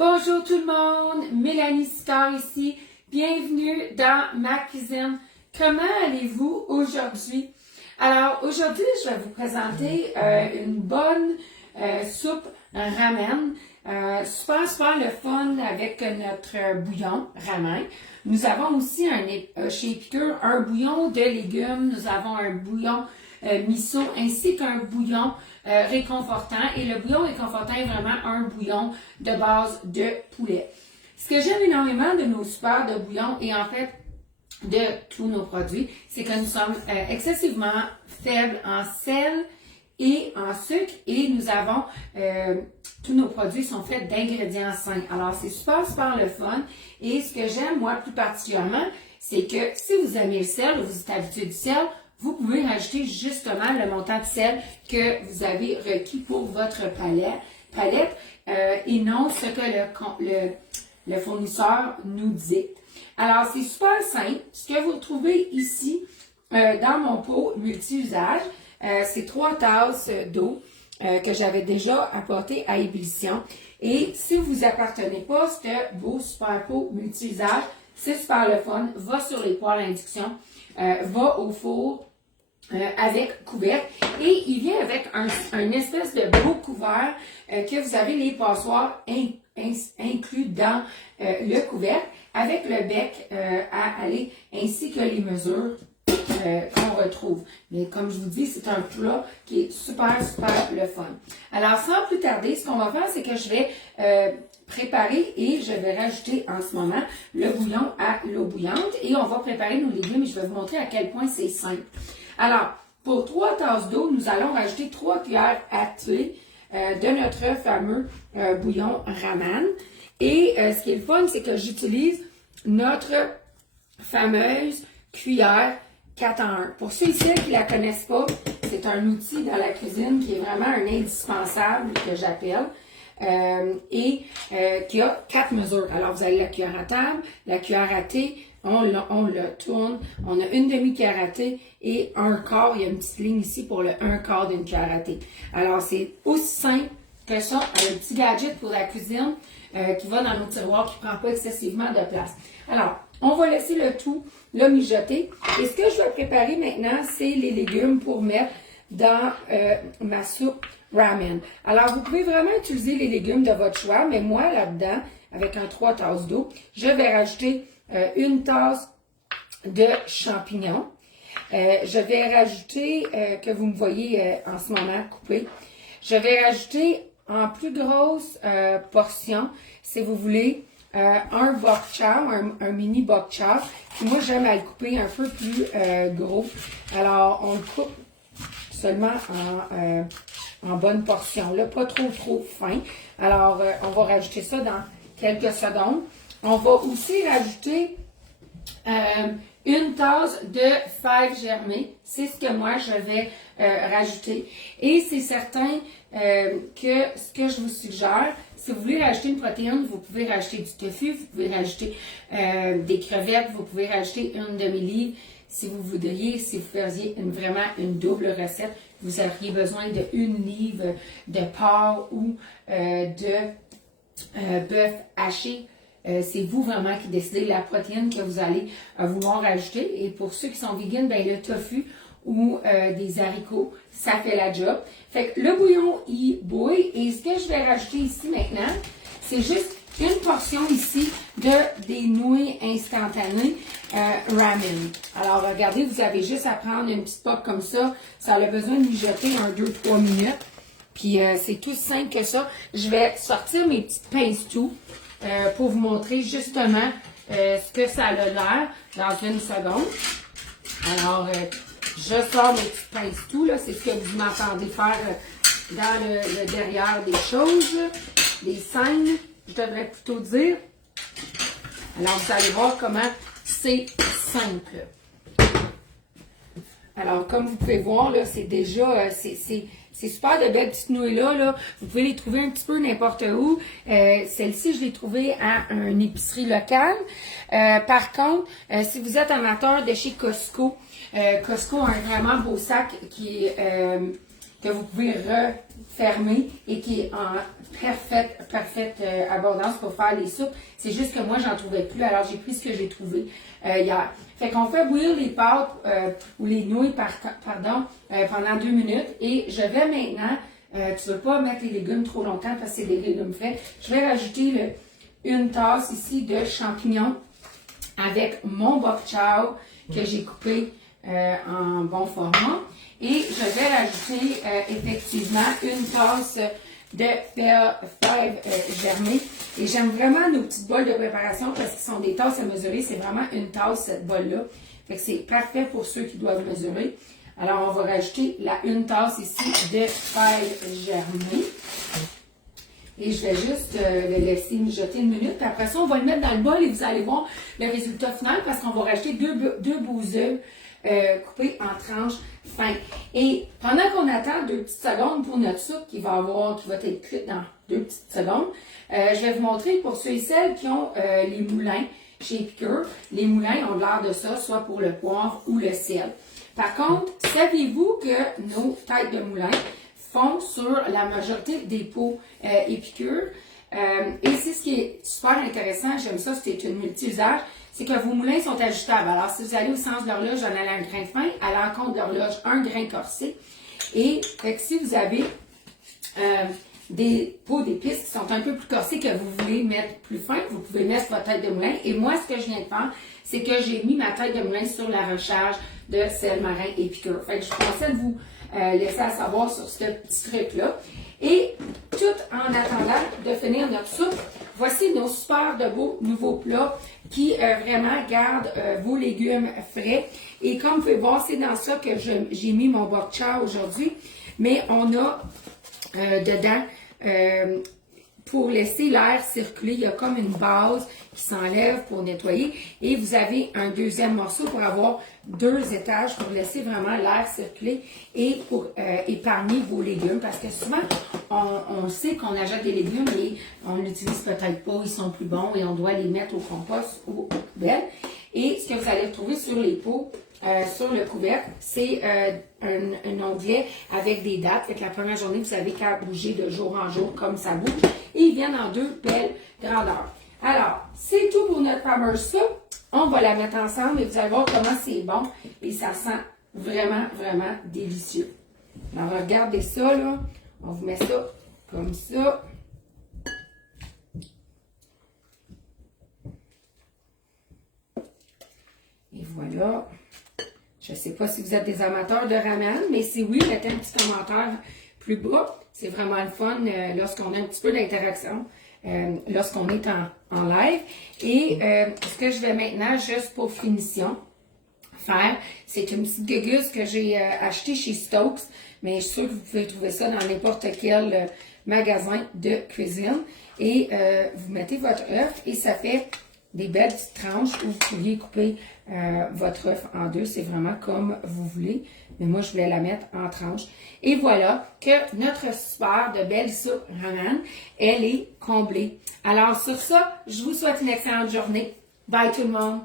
Bonjour tout le monde, Mélanie Sicard ici. Bienvenue dans ma cuisine. Comment allez-vous aujourd'hui? Alors aujourd'hui, je vais vous présenter une bonne soupe ramen. Super le fun avec notre bouillon ramen. Nous avons aussi chez Épicure un bouillon de légumes. Nous avons un bouillon miso ainsi qu'un bouillon réconfortant. Et le bouillon réconfortant est vraiment un bouillon de base de poulet. Ce que j'aime énormément de nos super de bouillon et en fait de tous nos produits, c'est que nous sommes excessivement faibles en sel et en sucre et nous avons tous nos produits sont faits d'ingrédients sains. Alors c'est super le fun et ce que j'aime moi plus particulièrement, c'est que si vous aimez le sel ou vous êtes habitué du sel, vous pouvez rajouter justement le montant de sel que vous avez requis pour votre palette et non ce que le fournisseur nous dit. Alors, c'est super simple. Ce que vous retrouvez ici dans mon pot multi-usage, c'est 3 tasses d'eau que j'avais déjà apportées à ébullition. Et si vous ne appartenez pas à ce beau super pot multi-usage, c'est super le fun. Va sur les poêles à induction, va au four avec couvercle. Et il vient avec un espèce de beau couvert que vous avez les passoires inclus dans le couvercle avec le bec à aller ainsi que les mesures qu'on retrouve. Mais comme je vous dis, c'est un plat qui est super le fun. Alors sans plus tarder, ce qu'on va faire, c'est que je vais préparer et je vais rajouter en ce moment le bouillon à l'eau bouillante et on va préparer nos légumes et je vais vous montrer à quel point c'est simple. Alors, pour 3 tasses d'eau, nous allons rajouter 3 cuillères à thé de notre fameux bouillon ramen. Et ce qui est le fun, c'est que j'utilise notre fameuse cuillère 4 en 1. Pour ceux ici qui ne la connaissent pas, c'est un outil dans la cuisine qui est vraiment un indispensable que j'appelle. Et qui a 4 mesures. Alors, vous avez la cuillère à table, la cuillère à thé, on le tourne, on a une demi-cuillère à thé et un quart, il y a une petite ligne ici pour le 1/4 d'une cuillère à thé. Alors, c'est aussi simple que ça, un petit gadget pour la cuisine qui va dans nos tiroirs, qui ne prend pas excessivement de place. Alors, on va laisser le tout là mijoter. Et ce que je vais préparer maintenant, c'est les légumes pour mettre dans ma soupe ramen. Alors, vous pouvez vraiment utiliser les légumes de votre choix, mais moi, là-dedans, avec un 3 tasses d'eau, je vais rajouter une tasse de champignons. Je vais rajouter, que vous me voyez en ce moment coupé, je vais rajouter en plus grosse portion, si vous voulez, un bok chow, un mini bok chow. Puis moi, j'aime à le couper un peu plus gros. Alors, on le coupe seulement en bonne portion, là, pas trop fin. Alors, on va rajouter ça dans quelques secondes. On va aussi rajouter une tasse de fèves germées. C'est ce que moi, je vais rajouter. Et c'est certain que ce que je vous suggère, si vous voulez rajouter une protéine, vous pouvez rajouter du tofu, vous pouvez rajouter des crevettes, vous pouvez rajouter une demi-livre. Si vous voudriez, si vous faisiez vraiment une double recette, vous auriez besoin de 1 livre de porc ou de bœuf haché. C'est vous vraiment qui décidez la protéine que vous allez vouloir rajouter. Et pour ceux qui sont vegan, ben le tofu ou des haricots, ça fait la job. Fait que le bouillon, il bouille. Et ce que je vais rajouter ici maintenant, c'est juste une portion ici des nouilles instantanées ramen. Alors, regardez, vous avez juste à prendre une petite poque comme ça. Ça a besoin de mijoter 2-3 minutes. Puis, c'est tout simple que ça. Je vais sortir mes petites pince-tout pour vous montrer justement ce que ça a l'air dans une seconde. Alors, je sors mes petites pince-tout. C'est ce que vous m'entendez faire dans le derrière des choses, des scènes. Je devrais plutôt dire. Alors, vous allez voir comment c'est simple. Alors, comme vous pouvez voir, là, c'est déjà, c'est super de belles petites nouilles-là. Là. Vous pouvez les trouver un petit peu n'importe où. Celle-ci, je l'ai trouvée à une épicerie locale. Par contre, si vous êtes amateur de chez Costco, Costco a un vraiment beau sac qui est que vous pouvez refermer et qui est en parfaite abondance pour faire les soupes. C'est juste que moi, j'en trouvais plus, alors j'ai pris ce que j'ai trouvé hier. Fait qu'on fait bouillir les pâtes ou les nouilles pendant 2 minutes et je vais maintenant, tu ne veux pas mettre les légumes trop longtemps parce que c'est des légumes frais, je vais rajouter une tasse ici de champignons avec mon bok chow que j'ai coupé en bon format. Et je vais rajouter effectivement une tasse de fèves germées. Et j'aime vraiment nos petites bols de préparation parce qu'ils sont des tasses à mesurer. C'est vraiment une tasse, cette bol-là. Fait que c'est parfait pour ceux qui doivent mesurer. Alors, on va rajouter une tasse ici de fèves germées. Et je vais juste le laisser mijoter 1 minute. Puis après ça, on va le mettre dans le bol et vous allez voir le résultat final parce qu'on va rajouter deux beaux œufs coupés en tranches fins. Et pendant qu'on attend 2 petites secondes pour notre soupe qui va être cuite dans 2 petites secondes, je vais vous montrer pour ceux et celles qui ont les moulins chez Épicure. Les moulins ont l'air de ça, soit pour le poivre ou le sel. Par contre, saviez-vous que nos têtes de moulin font sur la majorité des pots Épicure? Et c'est ce qui est super intéressant, j'aime ça, c'est une multi-usage, c'est que vos moulins sont ajustables. Alors, si vous allez au sens de l'horloge, en allant un grain fin, à l'encontre de l'horloge, un grain corsé. Et fait que si vous avez des pots d'épices qui sont un peu plus corsés que vous voulez mettre plus fin, vous pouvez mettre votre tête de moulin. Et moi, ce que je viens de faire, c'est que j'ai mis ma tête de moulin sur la recharge de sel marin Épicure. Fait que je pensais de vous laisser à savoir sur ce petit truc-là. Et tout en attendant de finir notre soupe, voici nos super de beaux nouveaux plats qui vraiment gardent vos légumes frais. Et comme vous pouvez voir, c'est dans ça que j'ai mis mon bok chow aujourd'hui. Mais on a dedans, pour laisser l'air circuler, il y a comme une base qui s'enlève pour nettoyer. Et vous avez un deuxième morceau pour avoir 2 étages pour laisser vraiment l'air circuler et pour épargner vos légumes. Parce que souvent, on sait qu'on achète des légumes et on l'utilise peut-être pas, ils sont plus bons et on doit les mettre au compost ou aux poubelles. Et ce que vous allez retrouver sur les pots, sur le couvercle, c'est un onglet avec des dates. Fait que la première journée, vous avez qu'à bouger de jour en jour comme ça bouge. Et ils viennent en 2 belles grandeurs. Alors, c'est tout pour notre fameuse soupe. On va la mettre ensemble et vous allez voir comment c'est bon. Et ça sent vraiment, vraiment délicieux. Alors, regardez ça, là. On vous met ça comme ça. Et voilà. Je ne sais pas si vous êtes des amateurs de ramen, mais si oui, mettez un petit commentaire plus bas. C'est vraiment le fun lorsqu'on a un petit peu d'interaction, lorsqu'on est en live. Et ce que je vais maintenant, juste pour finition, faire, c'est une petite guegusse que j'ai achetée chez Stokes, mais je suis sûre que vous pouvez trouver ça dans n'importe quel magasin de cuisine. Et vous mettez votre œuf et ça fait des belles petites tranches où vous pourriez couper votre œuf en 2. C'est vraiment comme vous voulez. Mais moi, je voulais la mettre en tranches. Et voilà que notre super de belle soupe ramen, elle est comblée. Alors sur ça, je vous souhaite une excellente journée. Bye tout le monde!